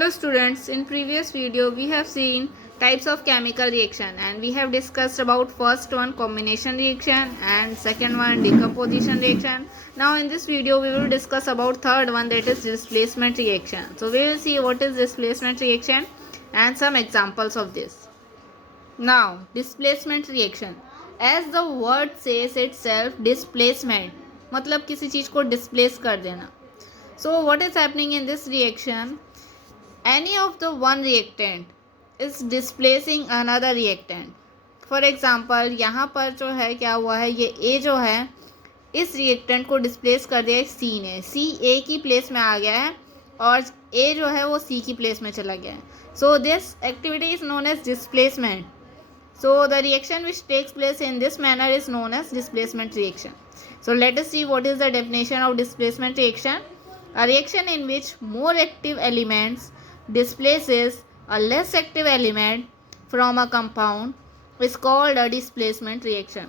Hello students, in previous video we have seen types of chemical reaction and we have discussed about first one combination reaction and second one decomposition reaction. Now in this video we will discuss about third one, that is displacement reaction. So we will see what is displacement reaction and some examples of this. Now displacement reaction, as the word says itself, displacement मतलब किसी चीज को displace कर देना. So what is happening in this reaction? Any of the one reactant is displacing another reactant. For example, यहाँ पर जो है क्या हुआ है, ये A जो है इस reactant को displace कर दिया है C ने. C A की place में आ गया है और A जो है वो C की place में चला गया है. So this activity is known as displacement. So the reaction which takes place in this manner is known as displacement reaction. So let us see what is the definition of displacement reaction. A reaction in which more active elements displaces a less active element from a compound is called a displacement reaction.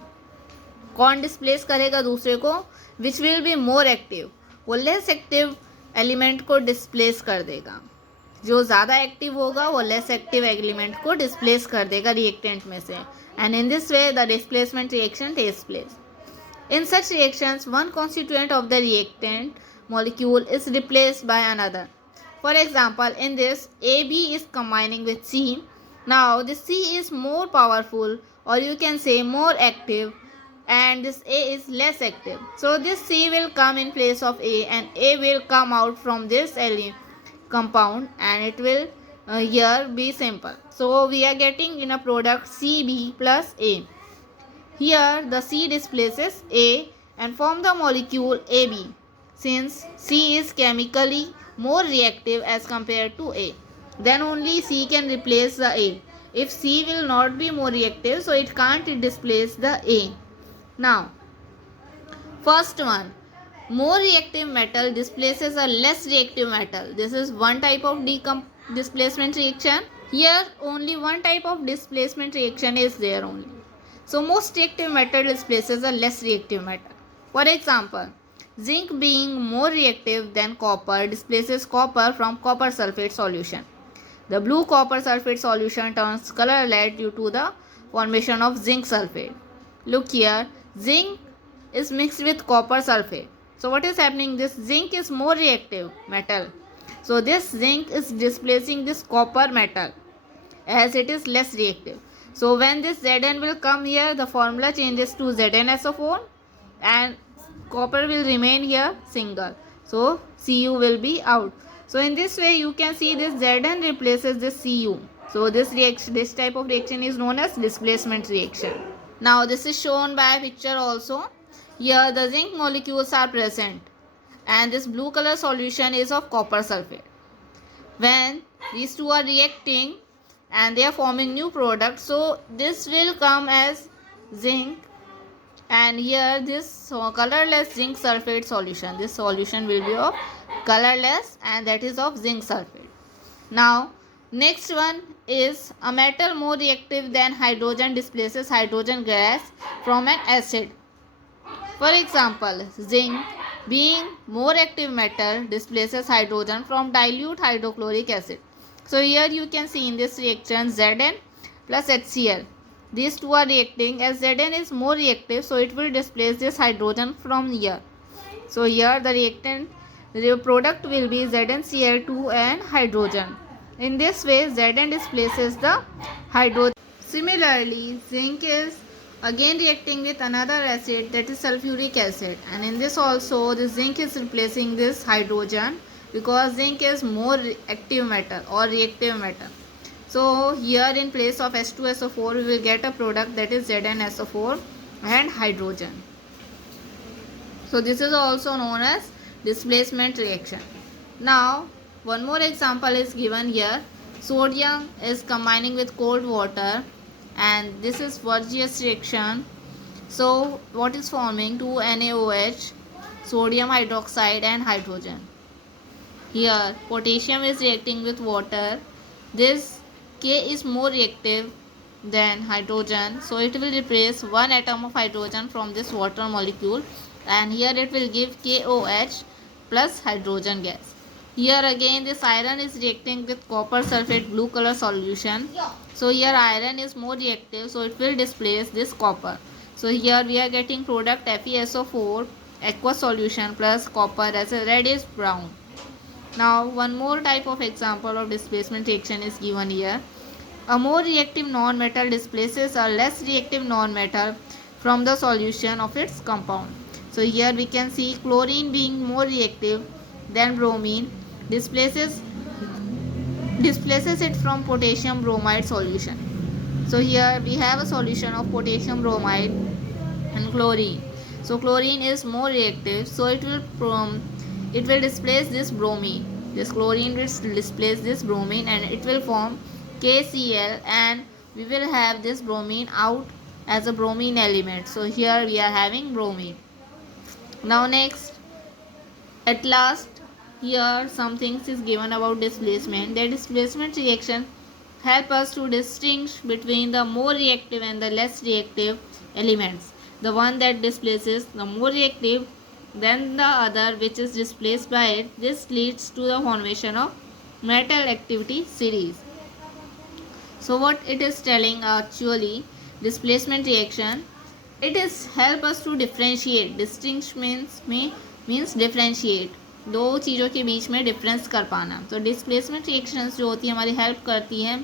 कौन displace करेगा दूसरे को? Which will be more active, वो less active element को displace कर देगा. जो ज़्यादा एक्टिव होगा वो लेस एक्टिव एलिमेंट को डिस्प्लेस कर देगा रिएक्टेंट में से. And in this way the displacement reaction takes place. In such reactions, one constituent of the reactant molecule is replaced by another. For example, in this, AB is combining with C. Now, this C is more powerful, or you can say more active, and this A is less active. So, this C will come in place of A, and A will come out from this compound, and it will here be simple. So, we are getting in a product CB plus A. Here the C displaces A and form the molecule AB. Since C is chemically more reactive as compared to A, then only C can replace the A. If C will not be more reactive, so it can't displace the A. Now, first one, more reactive metal displaces a less reactive metal. This is one type of displacement reaction. Here only one type of displacement reaction is there only. So most reactive metal displaces a less reactive metal. For example, zinc being more reactive than copper displaces copper from copper sulfate solution. The blue copper sulfate solution turns color red due to the formation of zinc sulfate. Look here, zinc is mixed with copper sulfate. So what is happening? This zinc is more reactive metal. So this zinc is displacing this copper metal as it is less reactive. So when this Zn will come here, the formula changes to ZnSO4 and copper will remain here single. So Cu will be out. So in this way you can see this Zn replaces this Cu. So this type of reaction is known as displacement reaction. Now this is shown by a picture also. Here the zinc molecules are present and this blue color solution is of copper sulfate. When these two are reacting and they are forming new product, so this will come as zinc and here this colorless zinc sulfate solution. This solution will be of colorless and that is of zinc sulfate. Now next one is a metal more reactive than hydrogen displaces hydrogen gas from an acid. For example, zinc being more active metal displaces hydrogen from dilute hydrochloric acid. So here you can see in this reaction Zn plus HCl. These two are reacting as Zn is more reactive, so it will displace this hydrogen from here. So here the product will be ZnCl2 and hydrogen. In this way Zn displaces the hydrogen. Similarly, zinc is again reacting with another acid, that is sulfuric acid, and in this also the zinc is replacing this hydrogen because zinc is more active metal or reactive metal. So here in place of H2SO4 we will get a product that is ZnSO4 and hydrogen. So this is also known as displacement reaction. Now one more example is given here. Sodium is combining with cold water and this is Würgius reaction. So what is forming? 2NaOH, sodium hydroxide and hydrogen. Here potassium is reacting with water. This K is more reactive than hydrogen, so it will replace one atom of hydrogen from this water molecule and here it will give KOH plus hydrogen gas. Here again this iron is reacting with copper sulfate blue color solution. So here iron is more reactive, so it will displace this copper. So here we are getting product FeSO4 aqueous solution plus copper as a reddish brown. Now one more type of example of displacement reaction is given here. A more reactive non-metal displaces a less reactive non-metal from the solution of its compound. So here we can see chlorine being more reactive than bromine displaces it from potassium bromide solution. So here we have a solution of potassium bromide and chlorine. So chlorine is more reactive, so it will displace this bromine. This chlorine will displace this bromine and it will form KCl, and we will have this bromine out as a bromine element. So here we are having bromine. Now next, at last, here some things is given about displacement. The displacement reaction help us to distinguish between the more reactive and the less reactive elements. The one that displaces the more reactive than the other which is displaced by it. This leads to the formation of metal activity series. So what it is telling actually, displacement reaction, it is help us to differentiate. Distinct means differentiate, दो चीज़ों के बीच में difference कर पाना. तो displacement reactions जो होती है हमारी हेल्प करती है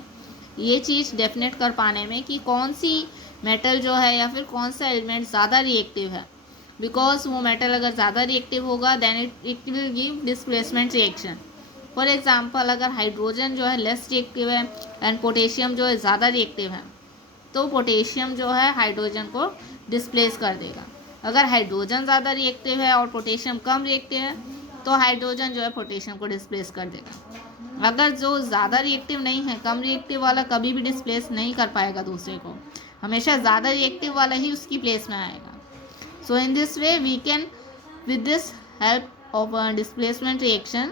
ये चीज़ डेफिनेट कर पाने में कि कौन सी मेटल जो है या फिर कौन सा एलिमेंट ज़्यादा रिएक्टिव है. बिकॉज वो मेटल अगर ज़्यादा रिएक्टिव होगा then it will give displacement reaction. For example अगर हाइड्रोजन जो है लेस रिएक्टिव है एंड पोटेशियम जो है ज़्यादा रिएक्टिव है, तो पोटेशियम जो है हाइड्रोजन को डिस्प्लेस कर देगा. अगर हाइड्रोजन ज़्यादा रिएक्टिव है और पोटेशियम कम रिएक्टिव है तो हाइड्रोजन जो है पोटेशियम को डिस्प्लेस कर देगा. अगर जो ज़्यादा रिएक्टिव नहीं है, कम रिएक्टिव वाला कभी भी डिस्प्लेस नहीं कर पाएगा दूसरे को, हमेशा ज़्यादा रिएक्टिव वाला ही उसकी प्लेस में आएगा. So in this way we can with this help of displacement reaction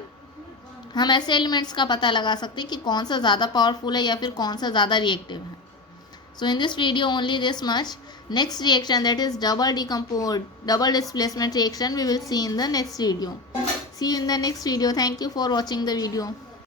हम ऐसे एलिमेंट्स का पता लगा सकते हैं कि कौन सा ज़्यादा पावरफुल है या फिर कौन सा ज़्यादा रिएक्टिव है. So in this video only this much. Next reaction, that is double displacement reaction, we will see in the next video. See you in the next video. Thank you for watching the video.